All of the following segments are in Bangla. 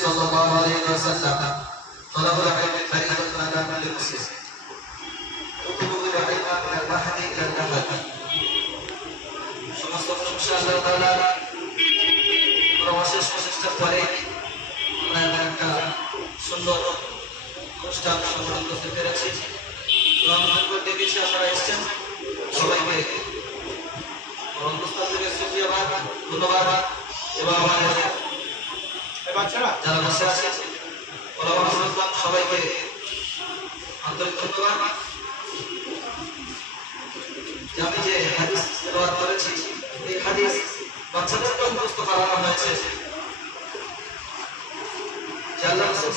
صلى الله عليه وسلم طلب العلم فريضة على كل مسلم اطلبوا العلم من المهد إلى اللحد সমস্ত প্রশংসা আল্লাহ তাআলা অশেষ প্রচেষ্টার পরে আমরা এমন একটা সুন্দর অনুষ্ঠান সংগঠন করতে পেরেছি এবং আমাদের ডেকেছি আপনারা এসেছেন সবাইকে অবস্থান থেকে সুপ্রিয়বাদ ধন্যবাদ এবং আমাদের যারা বসে আছে, ওলামা ইসলাম, সবাইকে আন্তরিক ধন্যবাদ। আমি যে হাদিস তেলাওয়াত করেছি, এই হাদিস বাচ্চাদেরকে মুখস্থ করানো হয়েছে। যে আল্লাহ রাসূল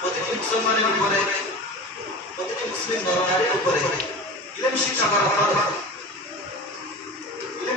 প্রতিটি মুসলমানের উপরে, প্রতিটি মুসলিম নরনারীর উপরে শিক্ষা করা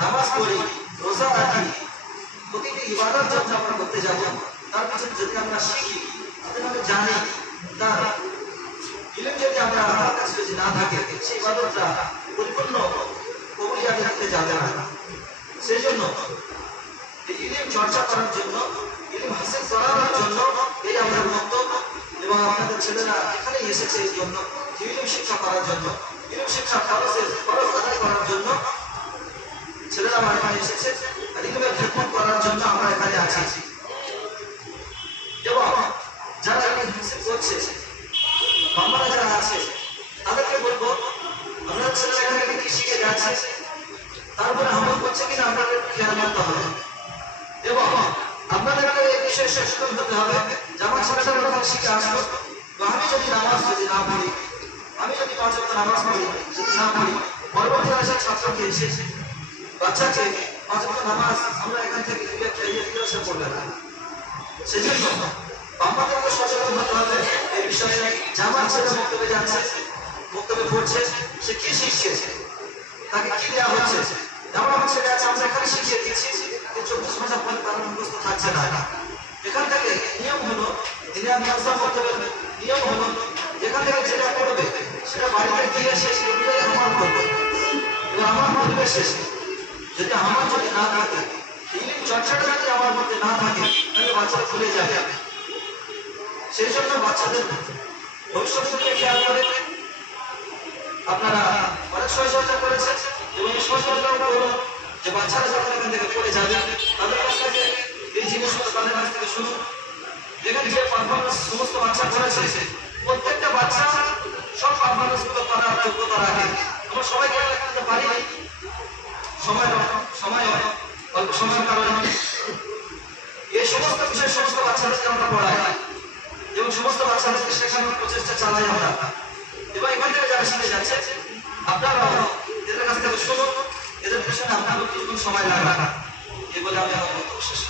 নামাজ পড়ি, রোজা রাখি, প্রতিটি ইবাদত যখন আমরা করতে যাব, তার পিছনে যদি আমরা শিখি যদি আমরা জানি তার ইলম যদি আমরা আমার কাছে যদি না থাকে, সেই ইবাদতটা পরিপূর্ণ কবুলিয়াতে রাখতে যাবে না। সেই জন্য এই চর্চা করার জন্য, ইলম হাসিল করার জন্য এই আমরা বক্তব্য এবং আপনাদের ছেলেরা এখানে এসেছে এই জন্য। যে শিক্ষা করার জন্য, ইলম শিক্ষা খরচের খরচ আদায় করার জন্য ছেলেরা আমার এসেছে ইলমের খেদমত করার জন্য আমরা এখানে আছি। এবং যারা হাসিল করছে বাবারা যারা আছে, তাদেরকে বলব আমরা ছেলেরা এখানে কি শিখে যাচ্ছে তারপরে আমল করছে কিনা আপনাদের খেয়াল রাখতে হবে। এবং আপনাদেরকে এই বিষয়ে সচেতন হতে হবে আমার ছেলেটা যখন শিখে আসলো তো আমি যদি নামাজ যদি না পড়ি, আমি যদি পাঁচ নামাজ পড়ি, যদি না পড়ি, পরবর্তী আসা ছাত্রকে এসে বাচ্চাকে নামাজ আমরা এখান থেকে সে পড়বে না। সেই জন্য আমাদেরকে সচেতন হতে হবে। এই বিষয়ে জামার ছেলে বক্তব্যে যাচ্ছে, বক্তব্যে পড়ছে। সে কি শিখছে? তাকে কি দেওয়া হচ্ছে? আমার ছেলে আছে, আমরা এখানে শিখিয়ে দিচ্ছি যে চব্বিশ ঘণ্টা পরে তার মুখস্থ থাকছে না। এখান থেকে নিয়ম হলো দিনের নাস্তা করতে পারবে নিয়ম হলো, যেখান থেকে যেটা করবে, সেটা বাড়িতে গিয়ে সে সেগুলোই আমার করবে। আমার পরিবেশে যদি আমার যদি না থাকে ইলিম চর্চাটা যদি আমার মধ্যে না থাকে, তাহলে বাচ্চারা যাবে। সেই জন্য বাচ্চাদের ভবিষ্যৎকে খেয়াল করে আপনারা অনেক সহযোগিতা করেছেন, এবং যে বাচ্চারা যখন এখান থেকে পড়ে যাবে, তাদের কাছ থেকে এই জিনিসগুলো তাদের কাছ থেকে যে পারফরমেন্স সমস্ত বাচ্চা করেছে, প্রত্যেকটা বাচ্চা সব পারফরমেন্সগুলো করার যোগ্যতা রাখে আমরা সবাই করে পারি সময় সময় সময়ের কারণে এই সমস্ত বিষয় সমস্ত বাচ্চাদেরকে আমরা পড়াই। এবং সমস্ত বাচ্চাদেরকে শেখানোর প্রচেষ্টা চালাই আমরা। এবং এখান থেকে যারা শিখে যাচ্ছে আপনারা এদের কাছ থেকে শুনুন। এদের পেছনে আপনার কিছুক্ষণ সময় লাগবে না। এ বলে আমি আমার শেষ